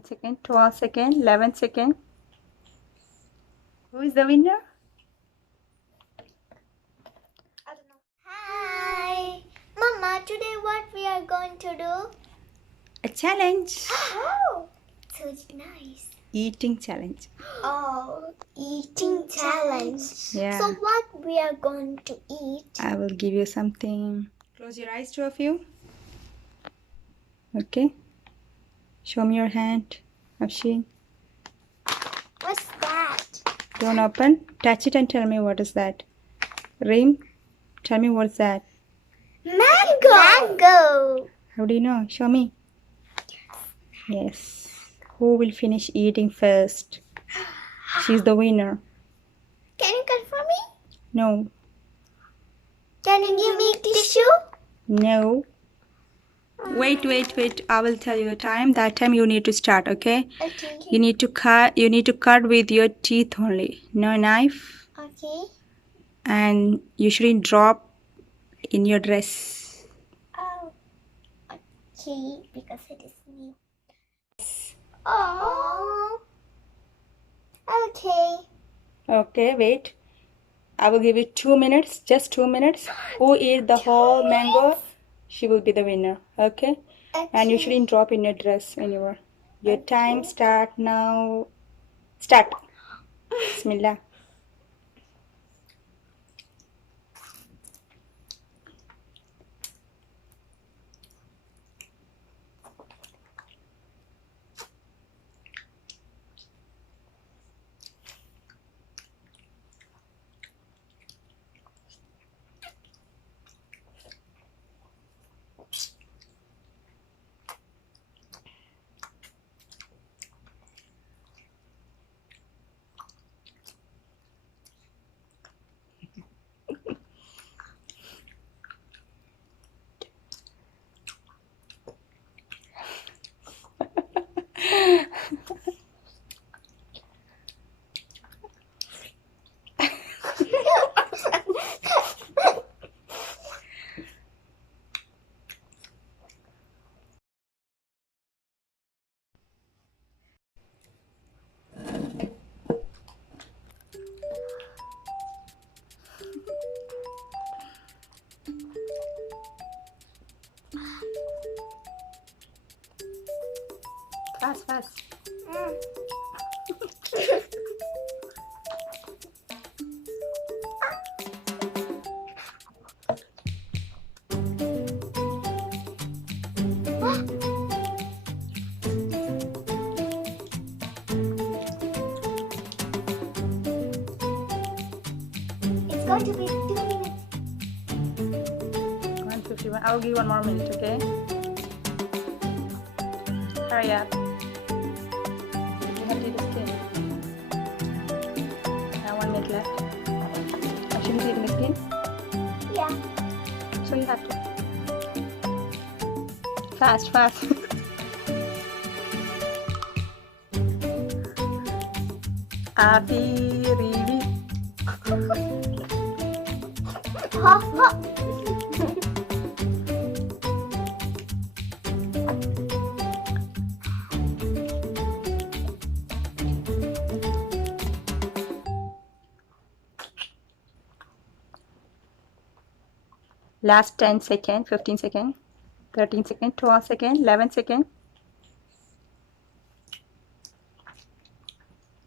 13 seconds, 12 seconds, 11 seconds. Who is the winner? I don't know. Hi, Mama. Today, what we are going to do? A challenge. Oh, so it's nice. Eating challenge. Oh, eating challenge. Yeah. So what we are going to eat? I will give you something. Close your eyes, two of you. Okay. Show me your hand, Affy. What's that? Don't open. Touch it and tell me what is that. Rim, tell me what's that. Mango. Mango. How do you know? Show me. Yes. Who will finish eating first? She's the winner. Can you confirm me? No. Can you give me tissue? No. Wait. I will tell you the time. That time you need to start, okay? Okay. You need to cut with your teeth only. No knife. Okay. And you shouldn't drop in your dress. Oh. Okay, because it is new. Oh. Okay. Okay, wait. I will give you 2 minutes. Just 2 minutes. Who eat the whole mango, she will be the winner. Okay? And you shouldn't drop in your dress anywhere. Your time start now. Start. Bismillah. Fast. It's going to be 2 minutes. 151. I will give 1 more minute, okay? Hurry up. You have to eat the skin. Now 1 minute left. I shouldn't eat the skin. Yeah. So you have to. Fast. Affy, Rimi. Hop, hop. Last 10 seconds, 15 seconds, 13 seconds, 12 seconds, 11 seconds.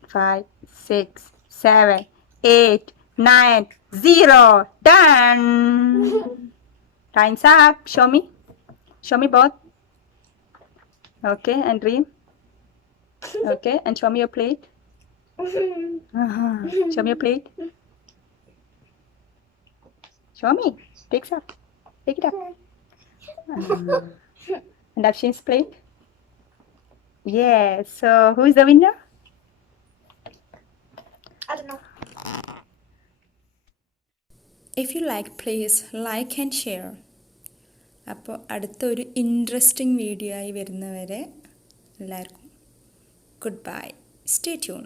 5, 6, 7, 8, 9, 0. Done. Time's up. Show me both. Okay, and dream. Okay, and show me your plate. Show me your plate. Show me. Take it up. And Afshin's plate. Yes. So who is the winner? I don't know. If you like, please like and share. അപ്പോൾ അടുത്തൊരു interesting video ആയി വരുന്നവരെ എല്ലാവർക്കും good bye. Stay tune.